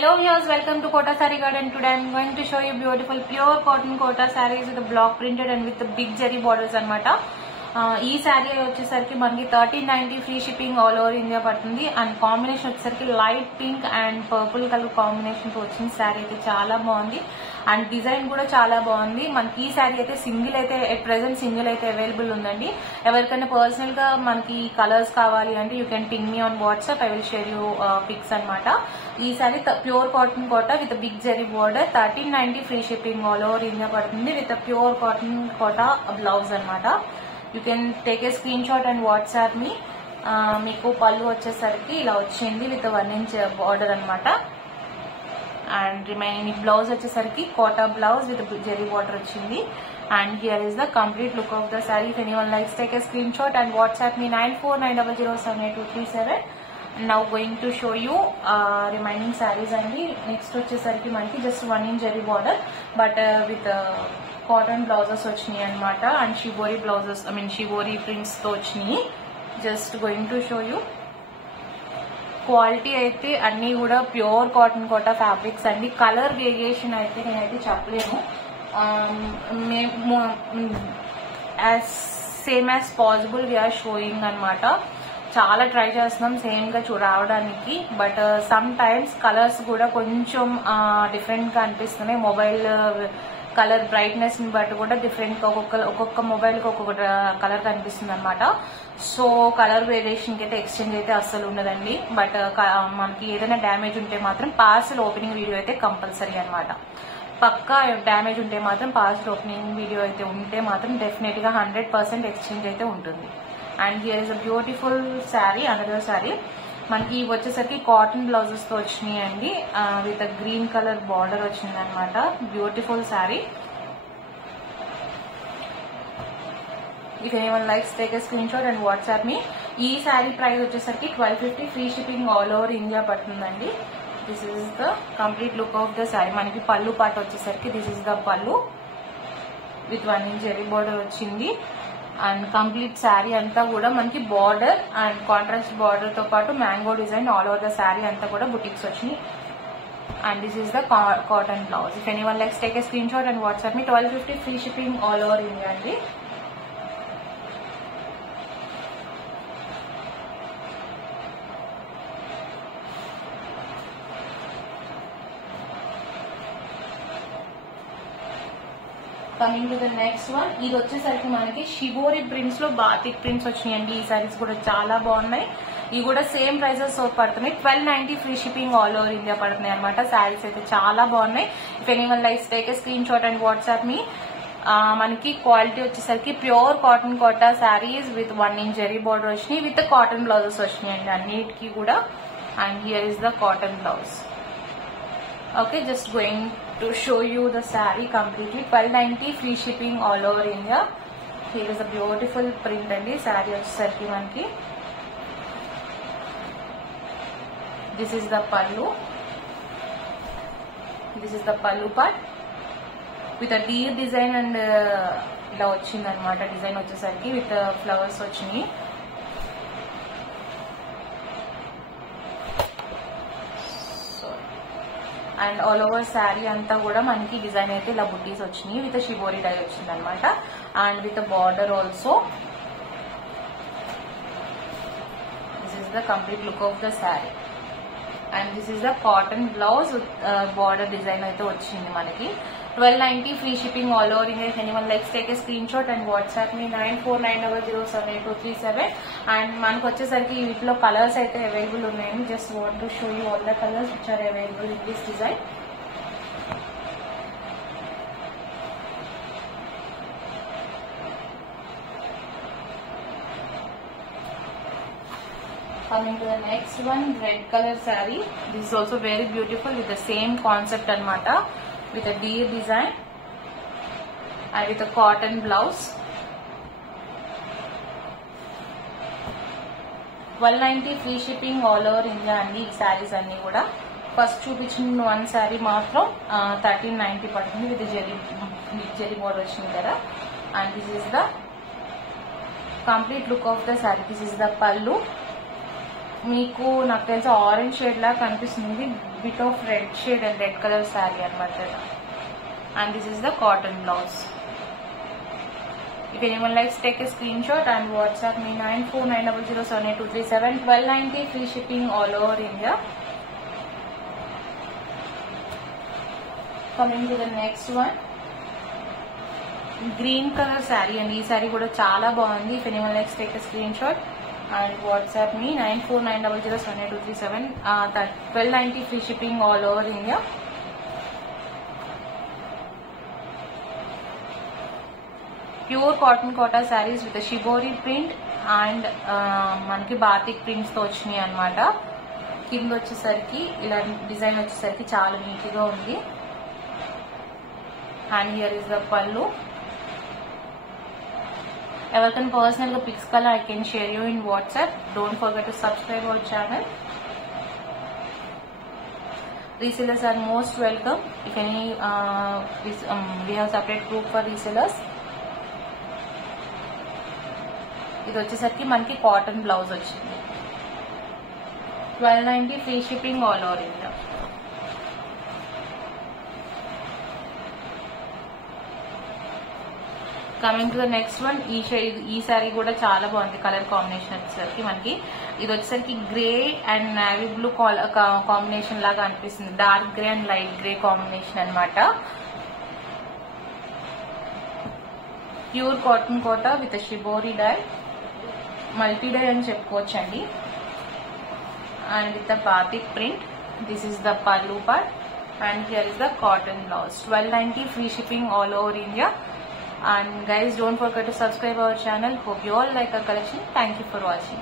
Hello viewers, welcome to Kota Saree Garden. Today I am going to show you beautiful pure cotton Kota sarees with the block printed and with the big zari borders anamata. ఈ sorry వచ్చేసరికి మనకి 1390 free shipping all over India పడుతుంది. And combination వచ్చేసరికి light pink and purple colour combination తో వచ్చిన sorry అయితే చాలా బాగుంది. అండ్ డిజైన్ కూడా చాలా బాగుంది. మనకి ఈ సారీ అయితే సింగిల్ అయితే ఎట్ ప్రెసెంట్ సింగిల్ అయితే అవైలబుల్ ఉందండి. ఎవరికైనా పర్సనల్ గా మనకి కలర్స్ కావాలి అంటే you can ping me on WhatsApp. I will share you pics అనమాట. ఈ sari pure cotton Kota with big zari border 1390 free shipping all over India పడుతుంది with pure cotton Kota blouse అనమాట. You can take a screenshot and WhatsApp me. మీకు పళ్ళు వచ్చేసరికి ఇలా వచ్చింది with 1 inch border అనమాట. And remaining blouse వచ్చేసరికి Kota blouse with zari border వచ్చింది. And here is the complete look of the sari. If anyone likes take a screenshot and WhatsApp me 9490078237. Now going to show you remaining saris అండి. Next వచ్చేసరికి మనకి just 1 inch zari border but with cotton blouses వచ్చినాయి అనమాట. And shibori blouses shibori prints తో వచ్చినాయి. Just going to show you. Quality అయితే అన్ని కూడా ప్యూర్ కాటన్ కోటా ఫ్యాబ్రిక్స్ అండి. కలర్ వేరియేషన్ అయితే నేనైతే చెప్పలేను. As same as possible we're showing అనమాట. చాలా ట్రై చేస్తున్నాం సేమ్ గా రావడానికి. బట్ సమ్ టైమ్స్ కలర్స్ కూడా కొంచెం డిఫరెంట్ గా అనిపిస్తున్నాయి. మొబైల్ కలర్ బ్రైట్నెస్ ని బట్టి కూడా డిఫరెంట్ గా ఒక్కొక్క మొబైల్ కి ఒక్కొక్క కలర్ కనిపిస్తుంది అనమాట. సో కలర్ వేరియేషన్ కి అయితే ఎక్స్చేంజ్ అయితే అస్సలు ఉండదండి. బట్ మనకి ఏదైనా డ్యామేజ్ ఉంటే మాత్రం పార్సల్ ఓపెనింగ్ వీడియో అయితే కంపల్సరీ అనమాట. పక్కా డ్యామేజ్ ఉంటే మాత్రం పార్సల్ ఓపెనింగ్ వీడియో అయితే ఉంటే మాత్రం డెఫినెట్ గా 100% ఎక్స్చేంజ్ అయితే ఉంటుంది. And here is a beautiful sari, another sari. మనకి వచ్చేసరికి కాటన్ బ్లౌజెస్ తో వచ్చినాయి అండి. విత్ గ్రీన్ కలర్ బార్డర్ వచ్చింది అనమాట. Beautiful sari. If anyone likes take a screenshot and WhatsApp me. ఈ శారీ ప్రైస్ వచ్చేసరికి 1250 free shipping all over India పడుతుందండి. This is the complete look of the sari. మనకి పళ్ళు పాట వచ్చేసరికి this is the pallu with 1 inch zari border వచ్చింది. And complete sari అంతా కూడా మనకి బార్డర్ అండ్ కాంట్రాస్ట్ బార్డర్ తో పాటు mango design all over the sari అంతా కూడా బుటిక్స్ వచ్చినాయి. And this is the cotton blouse. If anyone likes take a screenshot and WhatsApp me. 1250 free shipping all over India అండి. Coming to the next one. ఇది వచ్చేసరికి మనకి shibori prints లో batik prints వచ్చినాయండి. ఈ సారీస్ కూడా చాలా బాగున్నాయి. ఇవి కూడా సేమ్ ప్రైసెస్ పడుతున్నాయి. 1290 free shipping all over India పడుతున్నాయి అనమాట. సారీస్ అయితే చాలా బాగున్నాయి. If anyone likes take a screenshot and WhatsApp me. మనకి క్వాలిటీ వచ్చేసరికి pure cotton Kota saris with 1 inch zari border వచ్చినాయి విత్ కాటన్ బ్లౌజెస్ వచ్చినాయండి అన్నిటికీ కూడా. And here is the cotton blouse. Okay, just going to show you the saree completely. 1290 free shipping all over India. Here is a beautiful print and saree వచ్చేసరికి మనకి this is the pallu. This is the pallu part with a deer design and ఇలా వచ్చింది అనమాట. Design వచ్చేసరికి with flowers వచ్చినాయి. And all over sari అంతా కూడా మనకి డిజైన్ అయితే ఇలా బుట్టీస్ వచ్చినాయి విత్ షిబోరి డై వచ్చింది అనమాట. And with border also. This is the complete look of the sari. And this is the cotton blouse border design అయితే వచ్చింది మనకి. 1290 free shipping all over India. Anyone likes take a screenshot and WhatsApp me 9490078237. And మనకు వచ్చేసరికి వీటిలో colours అయితే available ఉన్నాయండి. Just want to show you all the colours which are available in this design. Coming to the next one, red color saree. This is also very beautiful with the same concept anamata, with a deer design and with a cotton blouse. 1290 free shipping all over India అండి. ఈ sarees అన్ని కూడా first చూపించిన one sari మాత్రం 1390 పడుతుంది with zari border వచ్చింది కదా. And this is the complete look of the sari. This is the pallu. మీకు నాకు తెలిసి ఆరెంజ్ షేడ్ లా కనిపిస్తుంది, bit of red shade and red colour sari అనమాట. And this is the cotton blouse. If anyone likes, take a screenshot and WhatsApp me 9490078237. 1290 free shipping all over India. Coming to the next one, green color saree, and ee saree kuda chaala baagundi. If anyone likes, take a screenshot and WhatsApp me 9490078237. 1290 free shipping all over India. Pure cotton kota sarees with a shibori print and మనకి batik prints తో వచ్చినాయి అన్నమాట. కింద వచ్చేసరికి ఇలా design వచ్చేసరికి చాలా neat గా ఉంది. అండ్ హియర్ ఇస్ ద పల్లు. ఎవరికైనా పర్సనల్ గా పిక్స్ కలా I can share you in WhatsApp. Don't forget to subscribe our channel. Resellers are most welcome. If any we have separate group for resellers. ఇది వచ్చేసరికి మనకి cotton blouse వచ్చింది. 1290 free shipping all over India. Coming to the next one, ఈ శారీ కూడా చాలా బాగుంది. Colour combination వచ్చేసరికి మనకి ఇది వచ్చేసరికి grey and navy blue combination లాగా అనిపిస్తుంది. Dark grey and light grey combination అన్నమాట. Pure cotton Kota with shibori dye, multi dye అని చెప్పుకోవచ్చండి. And with the batik print. This is the pallu part and here is the cotton blouse. 1290 free shipping all over India. And guys, don't forget to subscribe our channel. Hope you all like our collection. Thank you for watching.